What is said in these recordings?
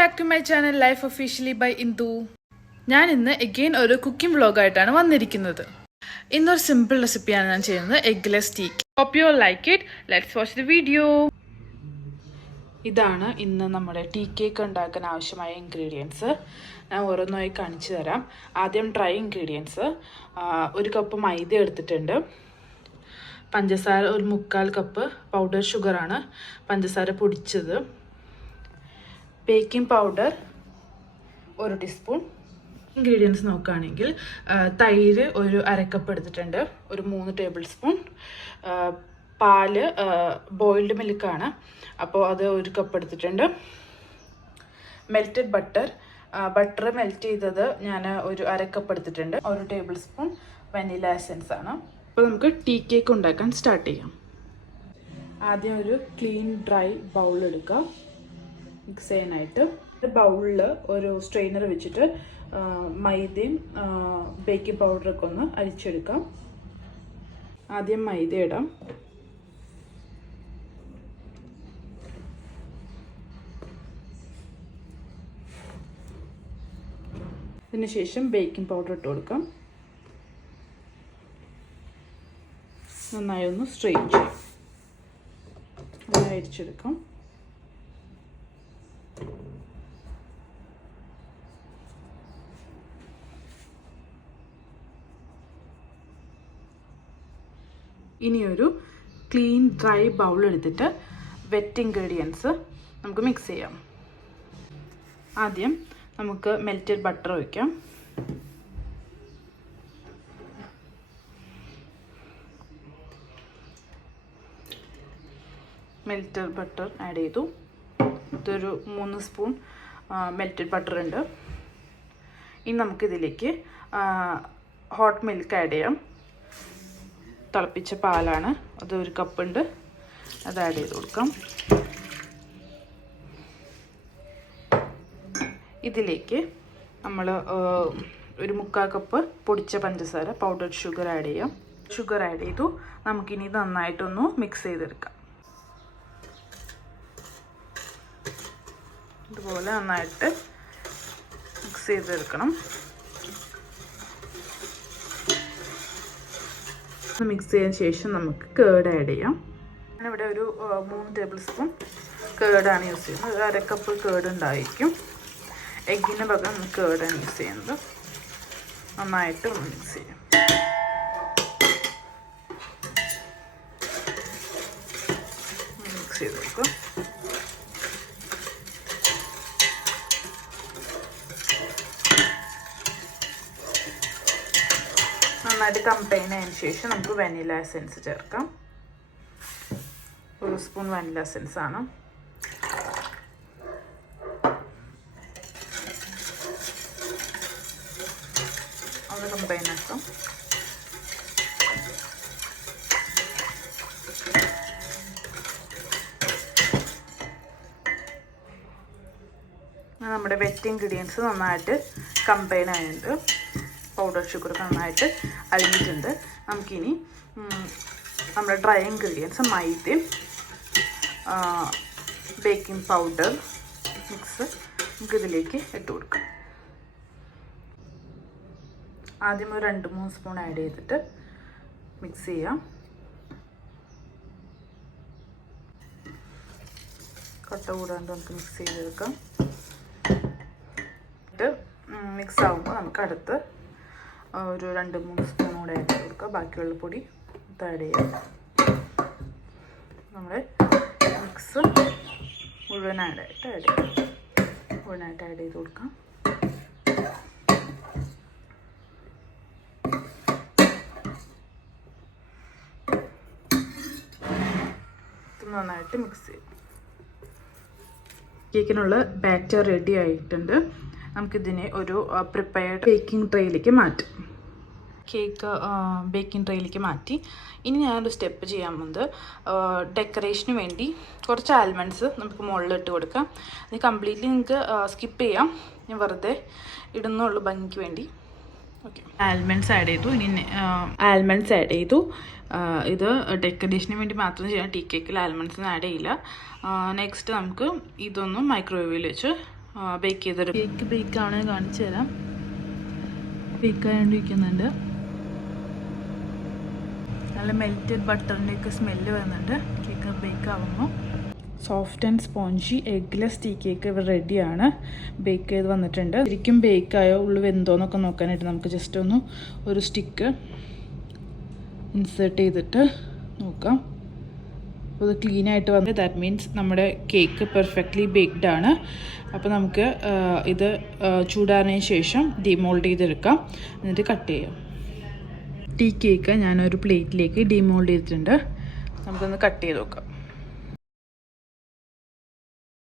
Back to my channel life officially by Indu. ഞാൻ ഇന്ന് again ഒരു കുക്കിംഗ് വ്ളോഗായിട്ടാണ് വന്നിരിക്കുന്നത്. ഇന്നൊരു സിമ്പിൾ റെസിപ്പിയാണ് ഞാൻ ചെയ്യുന്നത്, എഗ്ലെസ് ടീക്ക്. Hope you like it. Let's watch the video. ഇതാണ് ഇന്ന് നമ്മുടെ ടീ കേക്ക് ഉണ്ടാക്കാൻ ആവശ്യമായ ഇൻഗ്രീഡിയൻസ്. ഞാൻ ഓരോന്നായി കാണിച്ചു തരാം. ആദ്യം ഡ്രൈ ഇൻഗ്രീഡിയൻസ്. 1 കപ്പ് മൈദ എടുത്തിട്ടുണ്ട്. പഞ്ചസാര 1/4 കപ്പ്, പൗഡർ ഷുഗറാണ്, പഞ്ചസാര പൊടിച്ചത്. Baking powder 1 teaspoon. ഇൻഗ്രീഡിയൻസ് നോക്കുകയാണെങ്കിൽ തൈര് 1/2 കപ്പ് എടുത്തിട്ടുണ്ട്, 3 ടേബിൾ സ്പൂൺ. പാല് ബോയിൽഡ് മിൽക്കാണ്, അപ്പോൾ അത് 1 കപ്പ് എടുത്തിട്ടുണ്ട്. മെൽറ്റഡ് ബട്ടർ മെൽറ്റ് ചെയ്തത് ഞാൻ 1/2 കപ്പ് എടുത്തിട്ടുണ്ട്. 1 ടേബിൾ സ്പൂൺ വനില എസൻസ് ആണ്. അപ്പോൾ നമുക്ക് ടീ കേക്ക് ഉണ്ടാക്കാൻ സ്റ്റാർട്ട് ചെയ്യാം. ആദ്യം ഒരു ക്ലീൻ ഡ്രൈ ബൗൾ എടുക്കാം മിക്സ് ചെയ്യാനായിട്ട്. ബൗളിൽ ഒരു സ്ട്രെയിനർ വെച്ചിട്ട് മൈദയും ബേക്കിംഗ് പൗഡറൊക്കെ ഒന്ന് അരിച്ചെടുക്കാം. ആദ്യം മൈദ ഇടാം. അതിനുശേഷം ബേക്കിംഗ് പൗഡർ ഇട്ട് കൊടുക്കാം. നന്നായി ഒന്ന് സ്ട്രെയിൻ ചെയ്യാം. നന്നായി അരിച്ചെടുക്കാം. ഇനിയൊരു ക്ലീൻ ഡ്രൈ ബൗൾ എടുത്തിട്ട് വെറ്റ് ഇൻഗ്രീഡിയൻസ് നമുക്ക് മിക്സ് ചെയ്യാം. ആദ്യം നമുക്ക് മെൽറ്റഡ് ബട്ടർ ഒഴിക്കാം. മെൽറ്റഡ് ബട്ടർ ആഡ് ചെയ്തു. ഇതൊരു 3 സ്പൂൺ മെൽറ്റഡ് ബട്ടർ ഉണ്ട്. ഇനി നമുക്കിതിലേക്ക് ഹോട്ട് മിൽക്ക് ആഡ് ചെയ്യാം. തിളപ്പിച്ച പാലാണ്, അത് 1 കപ്പ് ഉണ്ട്, അത് ആഡ് ചെയ്ത് കൊടുക്കാം. ഇതിലേക്ക് നമ്മൾ 1/4 കപ്പ് പൊടിച്ച പഞ്ചസാര, പൗഡർ ഷുഗർ ആഡ് ചെയ്യാം. ഷുഗർ ആഡ് ചെയ്തു. നമുക്കിനി നന്നായിട്ടൊന്ന് മിക്സ് ചെയ്തെടുക്കാം. ഇതുപോലെ നന്നായിട്ട് മിക്സ് ചെയ്തെടുക്കണം. മിക്സ് ചെയ്തതിന് ശേഷം നമുക്ക് കേർഡ് ആഡ് ചെയ്യാം. ഞാനിവിടെ ഒരു 3 ടേബിൾ സ്പൂൺ കേർഡാണ് യൂസ് ചെയ്യുന്നത്. 1/2 കപ്പ് കേർഡ് ഉണ്ടായിരിക്കും. എഗ്ഗിന് പകരം നമുക്ക് കേർഡാണ് യൂസ് ചെയ്യുന്നത്. നന്നായിട്ട് മിക്സ് ചെയ്യാം. മിക്സ് ചെയ്ത് കൊടുക്കും. നന്നായിട്ട് കമ്പൈൻ ആയതിനു ശേഷം നമുക്ക് വനില എസൻസ് ചേർക്കാം. 1 സ്പൂൺ വനില എസൻസ് ആണ്. അത് കമ്പൈൻ ആക്കാം. നമ്മുടെ വെറ്റ് ഇൻഗ്രീഡിയൻസ് നന്നായിട്ട് കമ്പൈൻ ആയിട്ടുണ്ട്. പൗഡർ ഷുഗർ നന്നായിട്ട് അലിഞ്ഞിട്ടുണ്ട്. നമുക്കിനി നമ്മുടെ ഡ്രൈ ഇൻഗ്രീഡിയൻസ് മൈദയും ബേക്കിംഗ് പൗഡർ മിക്സ് നമുക്കിതിലേക്ക് ഇട്ട് കൊടുക്കാം. ആദ്യം ഒരു 2-3 സ്പൂൺ ആഡ് ചെയ്തിട്ട് മിക്സ് ചെയ്യാം. കട്ട കൂടാണ്ട് നമുക്ക് മിക്സ് ചെയ്തെടുക്കാം. മിക്സ് ആകുമ്പോൾ നമുക്ക് അടുത്ത് ഒരു 2-3 സ്പൂൺ കൂടെ ആഡ് ചെയ്ത് കൊടുക്കുക. ബാക്കിയുള്ള പൊടി ആഡ് ചെയ്യാം. നമ്മുടെ മിക്സ് മുഴുവനായിട്ട് ആഡ് ചെയ്ത് കൊടുക്കാം. നന്നായിട്ട് മിക്സ് ചെയ്യും. കേക്കിനുള്ള ബാറ്റർ റെഡി ആയിട്ടുണ്ട്. നമുക്കിതിനെ ഒരു പ്രിപ്പയർഡ് ബേക്കിംഗ് ട്രേയിലേക്ക് മാറ്റാം. കേക്ക് ബേക്കിംഗ് ട്രേയിലേക്ക് മാറ്റി. ഇനി ഞാനൊരു സ്റ്റെപ്പ് ചെയ്യാൻ പോകുന്നത്, ഡെക്കറേഷന് വേണ്ടി കുറച്ച് ആൽമണ്ട്സ് നമുക്ക് മുകളിലിട്ട് കൊടുക്കാം. അത് കംപ്ലീറ്റ്ലി നിങ്ങൾക്ക് സ്കിപ്പ് ചെയ്യാം. ഞാൻ വെറുതെ ഇടുന്നുള്ളൂ ഭംഗിക്ക് വേണ്ടി. ഓക്കെ, ആൽമണ്ട്സ് ആഡ് ചെയ്തു. ഇത് ഡെക്കറേഷന് വേണ്ടി മാത്രം ചെയ്യാം. ടീ കേക്കിൽ ആൽമണ്ട്സ് ആഡ് ചെയ്യില്ല. നെക്സ്റ്റ് നമുക്ക് ഇതൊന്നും മൈക്രോവേവിൽ വെച്ച് ബേക്ക് ചെയ്തൊരു കേക്ക് ബേക്കാണ് കാണിച്ചു തരാം. ബേക്കായോണ്ടിരിക്കുന്നുണ്ട്. നല്ല മെൽറ്റഡ് ബട്ടറിൻ്റെയൊക്കെ സ്മെല്ല് വരുന്നുണ്ട് കേക്ക് ബേക്ക് ആകുമ്പോൾ. Soft and spongy eggless tea cake ഇവിടെ റെഡിയാണ്. ബേക്ക് ചെയ്ത് വന്നിട്ടുണ്ട്. ശരിക്കും ബേക്കായോ ഉള്ളു വെന്തോന്നൊക്കെ നോക്കാനായിട്ട് നമുക്ക് ജസ്റ്റ് ഒന്ന് ഒരു സ്റ്റിക്ക് ഇൻസേർട്ട് ചെയ്തിട്ട് നോക്കാം. അപ്പോൾ ഇത് ക്ലീനായിട്ട് വന്ന് ദാറ്റ് മീൻസ് നമ്മുടെ കേക്ക് പെർഫെക്റ്റ്ലി ബേക്ക്ഡ് ആണ്. അപ്പോൾ നമുക്ക് ഇത് ചൂടാറിന് ശേഷം ഡിമോൾഡ് ചെയ്തെടുക്കാം, എന്നിട്ട് കട്ട് ചെയ്യാം. ടീ കേക്ക് ഞാനൊരു പ്ലേറ്റിലേക്ക് ഡിമോൾഡ് ചെയ്തിട്ടുണ്ട്. നമുക്കൊന്ന് കട്ട് ചെയ്ത് നോക്കാം.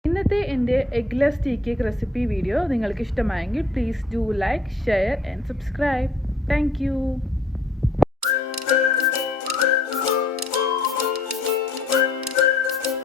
ഇന്നത്തെ എൻ്റെ eggless tea cake recipe video നിങ്ങൾക്ക് ഇഷ്ടമായെങ്കിൽ please do like, share and subscribe. Thank U.